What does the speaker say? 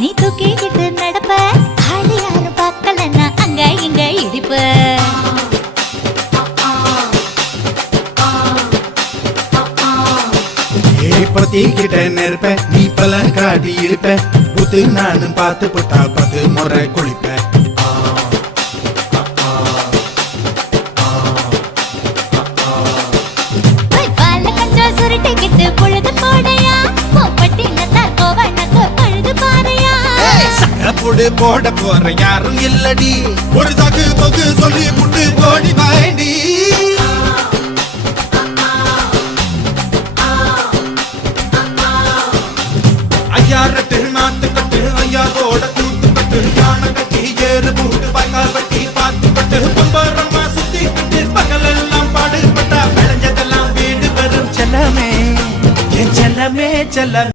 நீ தூக்கிக்கிட்டு நடப்ப ஆளு யாரும் பார்க்கலன்னா அங்க இங்க இடிப்ப பத்திக்கிட்ட நெருப்ப நீ பல காட்டி இருப்ப புத்து நானும் பார்த்து புட்டா 10 முறை குளிப்பேன் சுருட்டிக்கிட்டு பொழுது போடையா போப்பட்டி நத்தா கோவனக்கு பழுது பாறையா சகப்புடு போட போற யாரும் இல்லடி ஒரு சாக்கு போக்கு சொல்லி புட்டு போடி வாண்டி ஐயாரட்டு நாத்து கட்டு ஐயாவோட கூத்து கட்டு யானை கட்டி ஏறு பூட்டு பாய்க்கால் வட்டி பார்த்து கட்டு பொம்பரமா சுத்தி கட்டு பகல் எல்லாம் பாடுபட்டா விளைஞ்சதெல்லாம் வீடு வரும் செல்லமே என் செல்லமே செல்ல